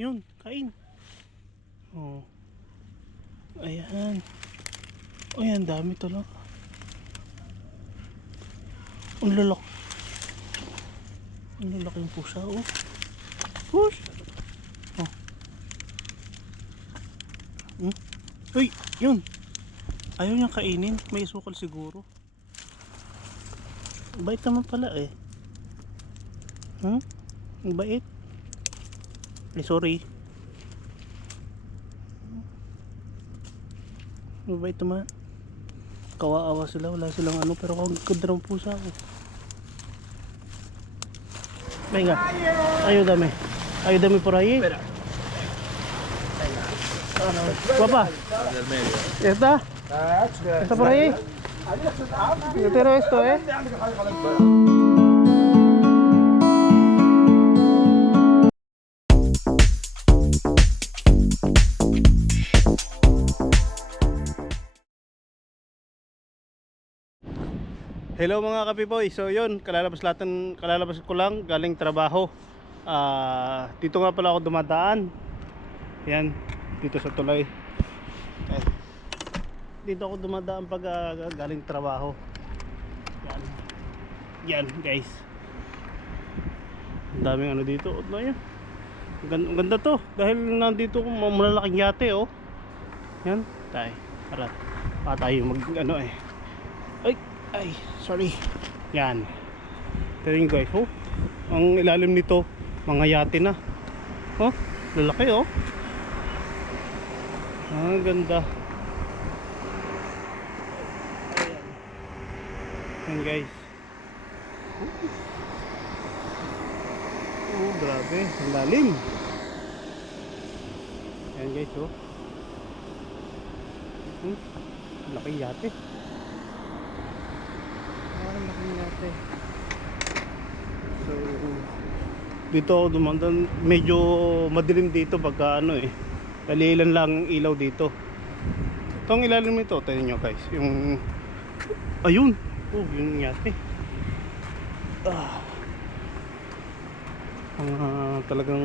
Yun, kain. Oh. Ayan. Oh, yan, dami talaga. Ang lalaki. Ang lalaki yung pusa, oh. Push. Oh. Uy, yun. Ayaw niyang kainin. May sukal siguro. Bait naman pala eh. Ang bait. Ay, sorry. Mabait naman. Kawawa sila, wala silang ano, pero kung ganda ng pusa ko. Venga, ayúdame. Ayúdame por ahí. Espera. Papá, Del medio. ¿ya está? ¿Está por ahí? Yo tiro esto, eh. Hello mga kapipoy. So yun, kalalabas ko lang galing trabaho. Dito nga pala ako dumadaan. Yan, dito sa tulay. Dito ako dumadaan pag galing trabaho. Yan. Yan, guys. Ang daming ano dito. Ang ganda to dahil nandito malalaking yate, oh. Yan, tayo. Tara. Pa tayo mag ano eh. Ay, sorry. Yan. Tingnan nyo guys, oh. Ang ilalim nito, mga yate na. Oh, lalaki, oh. Ang ganda. Ayan guys. Oh, grabe, ang lalim. Ayan guys, oh. Laki yate. So dito ako dumandan, medyo madilim dito pagka ano eh, dalilan lang ilaw dito. Itong ilalim nito, tingnan nyo guys, yung ayun, oh yung yate. Talagang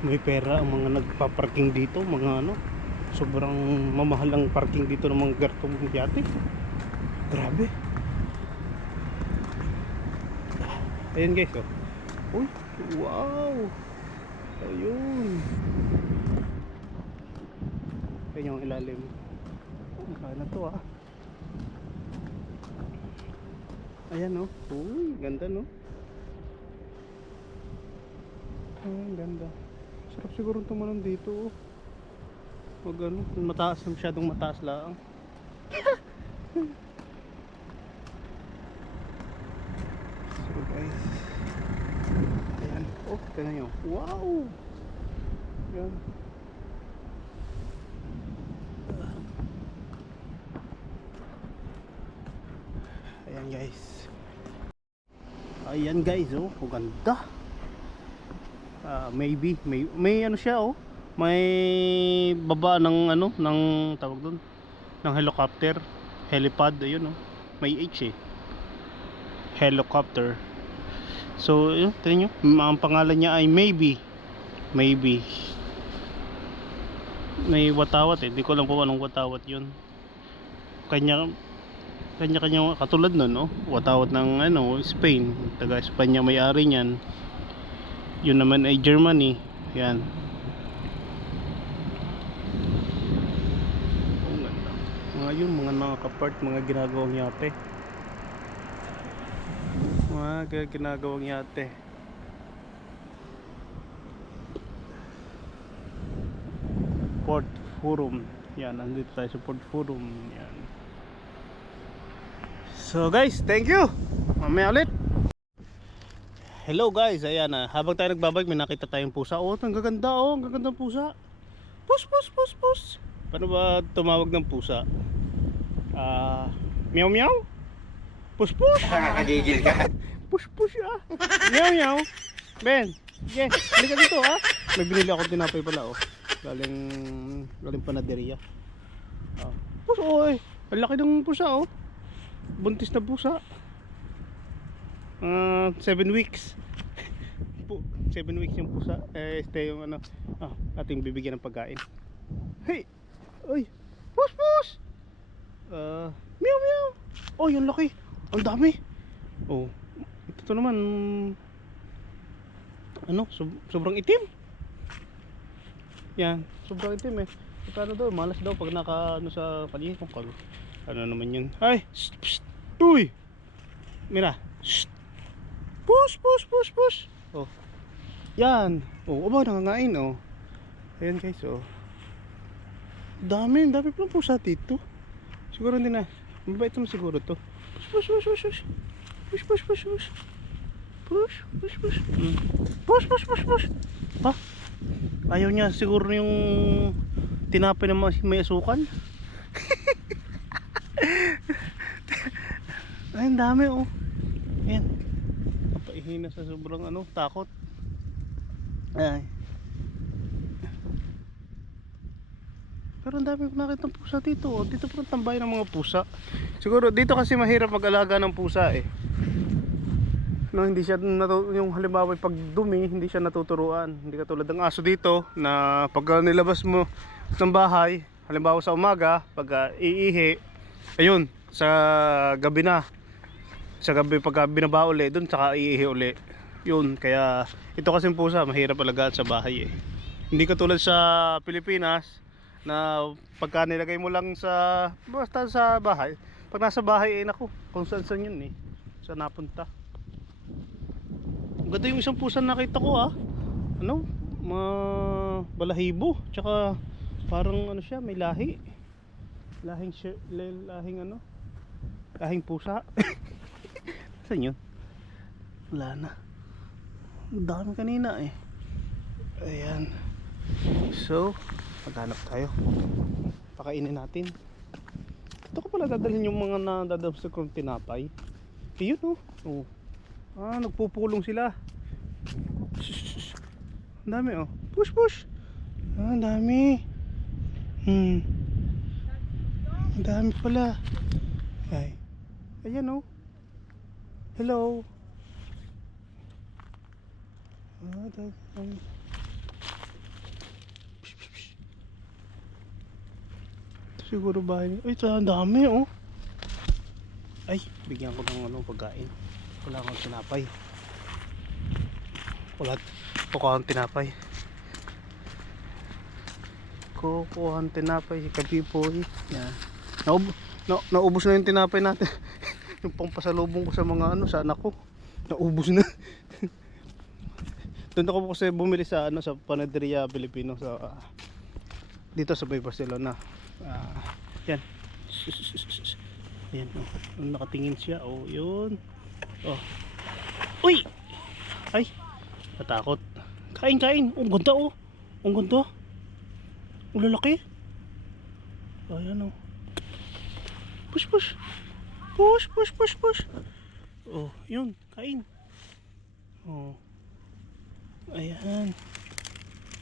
may pera ang mga nagpa-parking dito, mga ano, sobrang mamahal ang parking dito ng mga gartong yate. Grabe. Ayan guys, oh. Uy, wow. Ayun. Ayan yung ilalim. Kaya na to, ah. Ayan, oh. Uy, ganda, no? Ayan, ganda. Sarap siguro tumalon dito, oh. Huwag ano, mataas, masyadong mataas lang. So guys, ayan, oh, tignan nyo, wow, yan, ayan guys, ayan guys, oh, ang ganda. Maybe, may ano siya, oh, may baba ng ano, ng tawag doon, ng helicopter, helipad, ayun, oh, may H eh, helicopter. So yun, tingnan nyo, ang pangalan niya ay Maybe. May watawat eh, hindi ko lang po anong watawat yun. Kanya katulad nun, no? Watawat ng ano, Spain, taga Espanya may-ari niyan. Yun naman ay Germany. Yan. Mga yun, mga nakapart, mga ginagawang yate. Ginagawang yate. Port Forum. Yan, nandito tayo sa Port Forum. Yan. So guys, thank you. Mamaya ulit. Hello guys, ayan na. Habang tayo nagbabike, may nakita tayong pusa. Oh, ang gaganda, oh, ang gagandang pusa. Pus. Paano ba tumawag ng pusa? Meow meow? Pus. Nakakagigil ka. Pus ah. Meow. Ben, sige, halika dito, ah. May binili ako tinapay pala, oh. Galing panaderia. Pus, oh, eh. Ang laki ng pusa, oh. Buntis na pusa. 7 weeks. po, 7 weeks yung pusa. Yung ano, ating bibigyan ng pagkain. Hey! Oy! Push, push! Meow, meow! Oh, yung laki! Ang dami! Oh, ito naman, ano, sobrang itim. Yan, sobrang itim eh. Ano daw, malas daw pag naka, ano sa kanya. Ano naman yun? Ay! Shh, shh, uy! Mira! Shh! Push, push, push, push! Oh, yan! Oh, aba, nangangain oh. Ayan guys, oh. Dami palang pusa dito. Siguro hindi na. Mabait naman siguro to. Push, push, push, push. Push, push, push, push. Push, push, push. Push, push, push, push. Ha? Ayaw niya siguro yung tinapay na may asukan. Ay, ang dami oh. Ayan. Napaihina sa sobrang ano, takot. Ay. Pero ang dami ko nakita ng pusa dito oh. Dito parang tambay ng mga pusa. Siguro dito kasi mahirap mag-alaga ng pusa eh. No, hindi siya yung halimbawa pag dumi, hindi siya natuturuan. Hindi katulad ng aso dito na pag nilabas mo ng bahay, halimbawa sa umaga, pag iihi, ayun, sa gabi na. Sa gabi pag binaba uli, doon saka iihi uli. Yun, kaya ito kasing pusa mahirap alagaan sa bahay eh. Hindi katulad sa Pilipinas na pagka nilagay mo lang sa basta sa bahay, pag nasa bahay eh naku, kung saan saan yun eh, saan napunta. Ang ganda yung isang pusa nakita ko ano, balahibo, tsaka parang ano siya, may lahi, lahing ano, lahing pusa. Saan yun? Wala na, ang dami kanina eh. Ayan, so maghanap tayo, pakainin natin. Ito ko pala dadalhin yung mga nadadamsag kong tinapay. Ayun oh. Nagpupulong sila. Ang dami oh. Push, push. Ang dami. Ang dami pala. Ay. Ayan oh. Hello. Siguro bahay. Ay, ang dami oh. Ay, bigyan ko ng ano pagkain. Wala akong tinapay. Kukuha akong tinapay. Kukuha akong tinapay si Kapipoy. Yan. Naubos na yung tinapay natin. Yung pampasalubong ko sa mga ano, sa anak ko. Naubos na. Doon ako kasi bumili sa ano, sa Panaderia Pilipino sa dito sa Bay Barcelona. Yan. Yan oh. Nakatingin siya oh, yun. Oh. Uy! Ay, natakot. Kain. Oh, ang ganda oh. Ang ganda. Ang lalaki. Ayan oh. Push, push. Push, push, push, push. Oh, yun, kain. Oh. Ayan.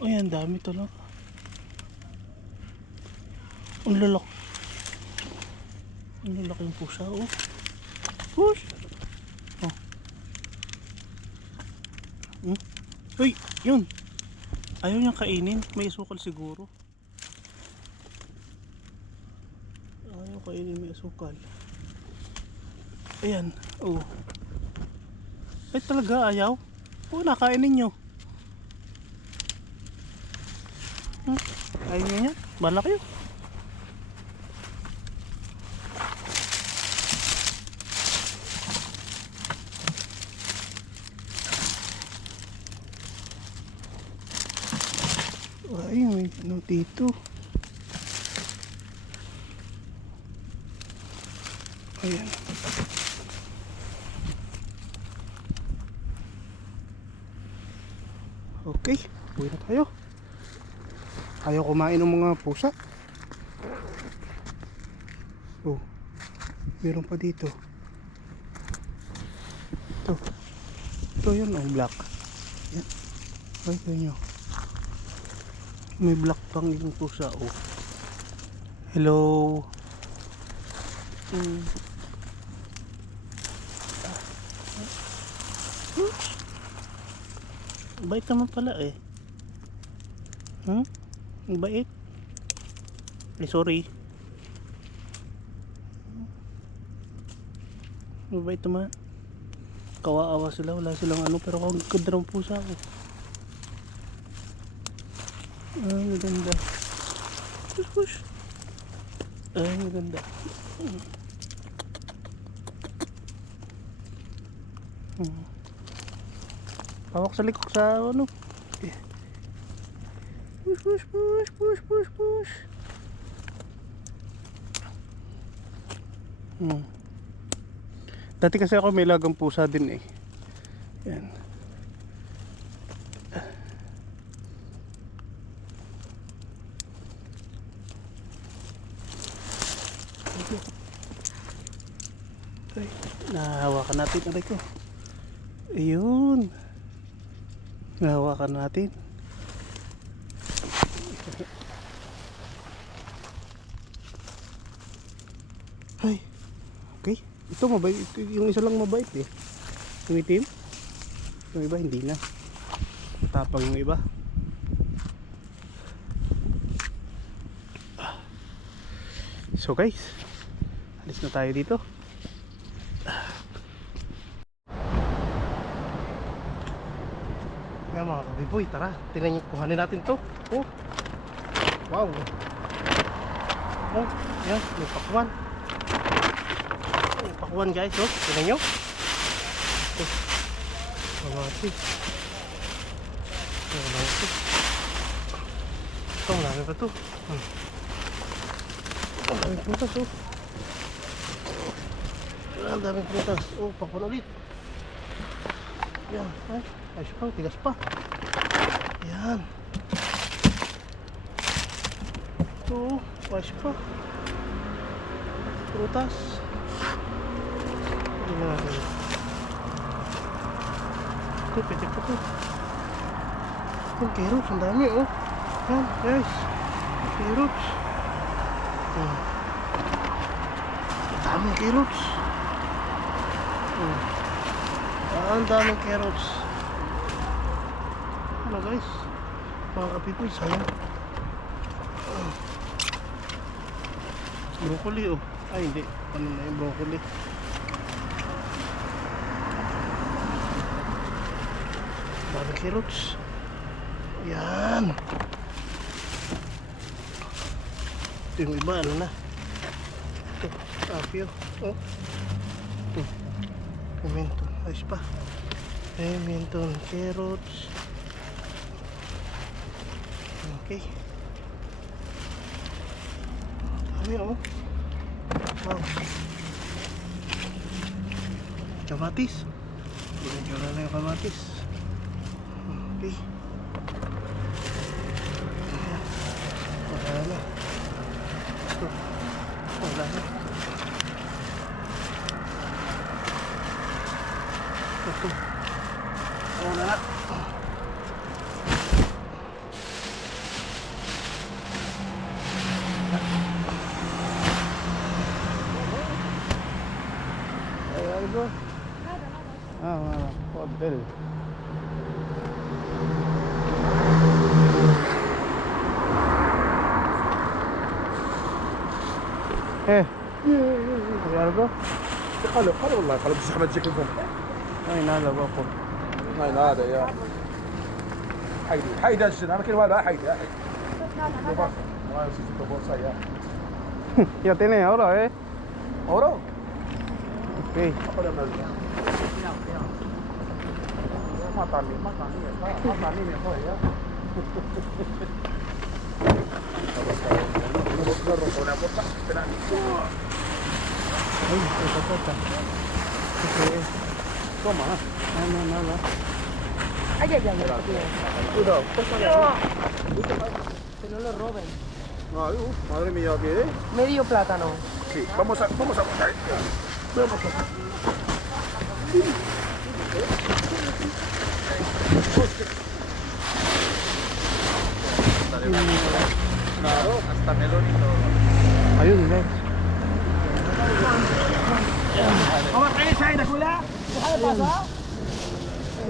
Oh, yan, dami talaga. Ang lalaki. Ang lalaki yung pusa oh. Push. Oh. Uy, yun. Ayaw niyang kainin. May asukal siguro. Ayaw kainin, may asukal. Ayan. Oh. Ay talaga ayaw. Oo, nakainin nyo. Ayaw nyo yan. Bala kayo. Ay, may ano dito. Ayan. Okay, uwi na tayo. Ayaw kumain ng mga pusa. Oh, meron pa dito. Ito yun, oh, black. Yan. Bakit nyo? May black pang yung pusa oh. Hello. Bait naman pala eh. Hmm? Ang bait. Eh, sorry. Ang bait naman. Kawaawa sila, wala silang ano, pero ang ganda ng pusa ko. Ah, maganda. Push, push. Ay, maganda. Hawak sa likod sa ano. Push, push, push, push, push, push. Dati kasi ako may lagang pusa din eh. Yan. Ay, nahawakan natin aray ko. Ayun. Nahawakan natin. Ay. Okay. Ito mabait. Yung isa lang mabait eh. Yung itim. Yung iba hindi na. Tapang yung iba. So guys, alis na tayo dito. Nga mga kabiboy, tara, kuhanin natin to. Oh. Wow. Oh, yan, may pakuan. May pakuan guys, oh. Tingnan nyo. Oh. Mamati. Oh, mamati. Ito, marami pa to. Ang daming prutas, oh. Ang daming prutas. Oh, pakuan ulit. Yan, ay. Ayos pa, tigas pa. Yan. Ito, ayos pa. Prutas. Hindi na natin. Ito, pwede pa ito. Yung carrots, ang dami oh. Yan, guys. Carrots. Ang daming carrots. Ang daming carrots. Ano guys, mga kapipoy, sayang. Broccoli oh. Ay hindi, ano na yung broccoli. Daming carrots. Yan. Ito yung iba, ano na. Ito, apio. Oh. Pimento, ayos pa. Pimento, carrots. Okay. Dami oh. Wow. Kamatis. Medyo na yung kamatis. Okay. Wala na. Ito. Wala na. Ito. Wala na. Algo? Nada. Hotel. ¿Hay algo? خلوا والله خلوا بس احمد شكل فم No hay nada, guapo. ما هذا يا حيدي السنة انا كل ولا حيدي ما يصير تبوصا يا Ya tiene ahora, اورو Ok. ما طالي ما طالي يا اخويا Ay, ito. Okay. Toma, No, nada. Ay, ay, ay, cuidado, que no lo roben. madre mía, ¿qué? Medio plátano. Sí, vamos a vamos a Claro, hasta melón y todo. Ayun, guys.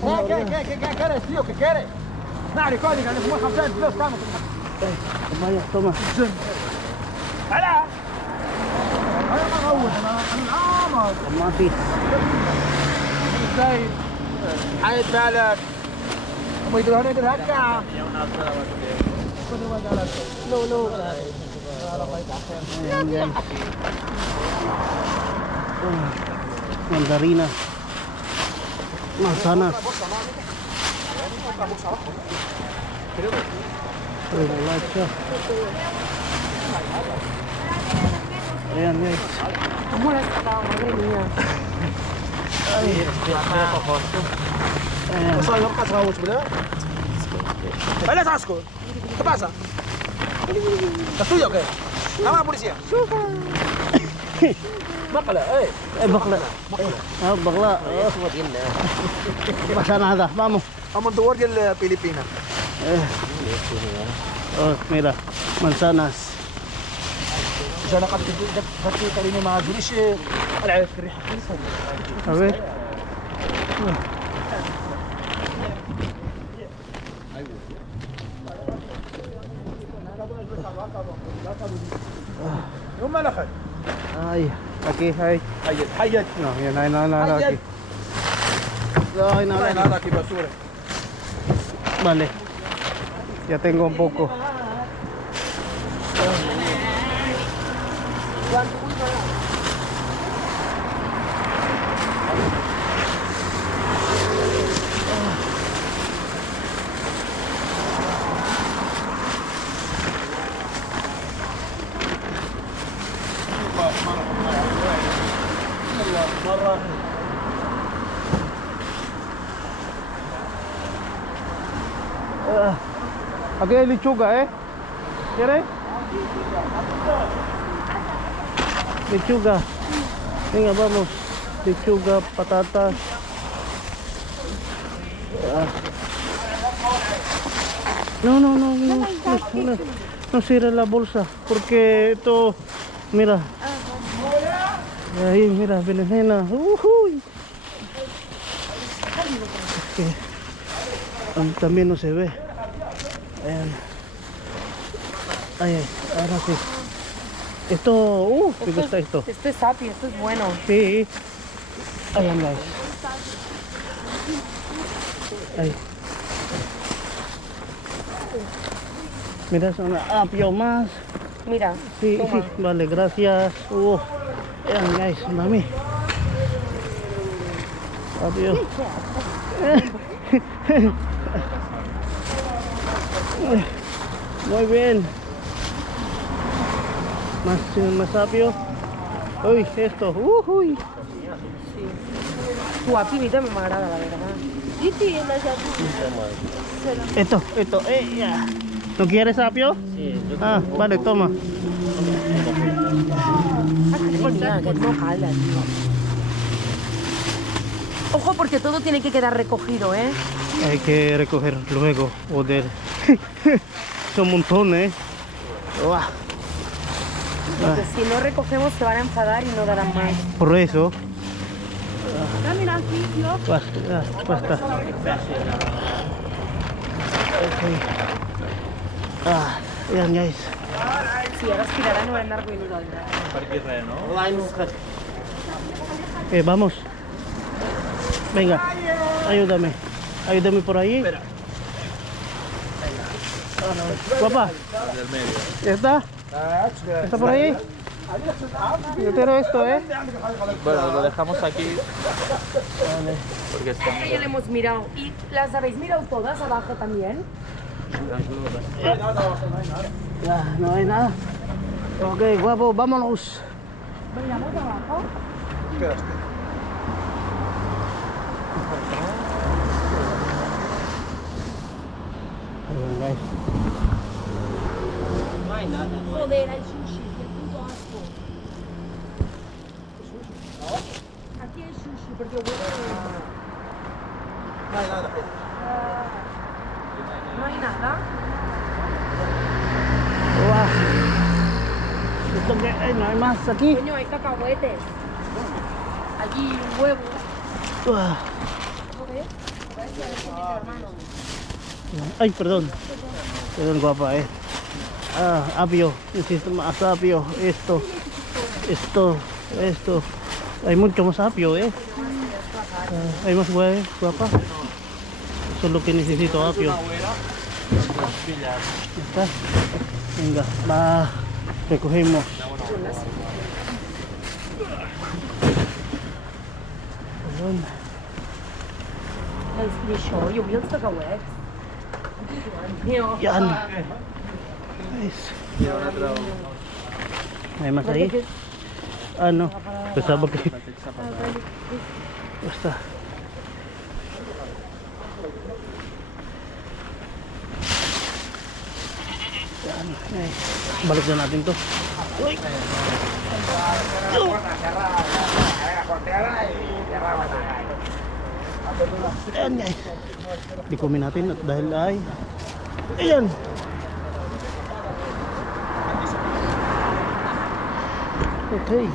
¿Qué quieres, tío? ¿Qué quieres? Nada, código, le fuimos a hacer, tío, estamos. Vaya, toma. ¡Hala! أنا ما أغوط أنا عامر ما في ازاي حيد بالك هم يدرون يدر هكا No. mandarina, manzanas. Remolacha. Ayan guys. ¿Cómo la has sacado, madre mía? Ayan. وصل نبقى تغوص بلا بلا تاسكو ¿Qué pasa? ¿Es tuyo o qué? ¡Llama a la policía! مقلة ايه بقلة. بقلة. Pasa nada, vamos. vamos a tour de Filipinas Oh, mira, manzanas. إذا أنا قد فتي تريني ما أدريش العرف الريحة A ver. هم الأخذ Ay, aquí hay. حيد No, yan, ay, no, aquí. Ay, no, لا هذا كيف بسورة Vale. Ya tengo un poco. مرة Aquí hay lechuga, ¿eh? ¿Quieres? Lechuga. Venga, vamos. Lechuga, patatas. Ah. No cierra la bolsa porque esto, mira. Ahí, mira, berenjena. Uy. Es que también no se ve. Ay, ahora sí. Esto, me gusta esto. Esto es apio, esto es bueno. Sí. Ayan guys. Ay. Mira, son apio más. Mira, Sí, toma. sí, vale, gracias. Ayan guys, mami. Apio. Muy bien. Más apio. Uy, esto. Uy. Tu apio a mí también me agrada, la verdad. Esto, ya. ¿No quieres apio? Sí. Ah, vale, toma. Madre mía, que no jala, tío. Ojo, porque todo tiene que quedar recogido, ¿eh? Hay que recoger luego. Joder. Son un montón, ¿eh? Uah. Porque si no recogemos se van a enfadar y no darán más. Por eso. Mira, aquí, tío. Basta. Okay. Ayan guys. Sí, ahora aspirarán no en argumentar. Vamos. Venga, ayúdame. Ayúdame por ahí. Papá. ¿Ya está? ¿Está por ahí? Yo quiero esto, ¿eh? Bueno, lo dejamos aquí porque Es que ya lo hemos mirado. ¿Y las habéis mirado todas abajo también? Ya, no hay nada. Ok, guapo, vámonos. ¿Vayamos abajo? Ayun, guys. Joder, hay sushi, qué puto asco. Aquí hay sushi, porque huele... No hay nada No hay nada. Wah. Esto que no hay más aquí. Coño, hay cacahuetes. Allí, huevos. Wah. ¿Lo ves? Ay, perdón. Perdón, guapa, eh. Apio. Necesito más apio. Esto. Hay mucho más apio, eh. Hay más guapa. Eso es lo que necesito, apio. Ya está. Venga, va. Recogemos. Perdón.有没有这个喂？ Yan. Nice. May mas ahí. Ano? Basta ba kayo? Basta. Yan. Nice. Balik na natin to. Uy! Ayan guys. Likumin natin at dahil ay ayan. Okay.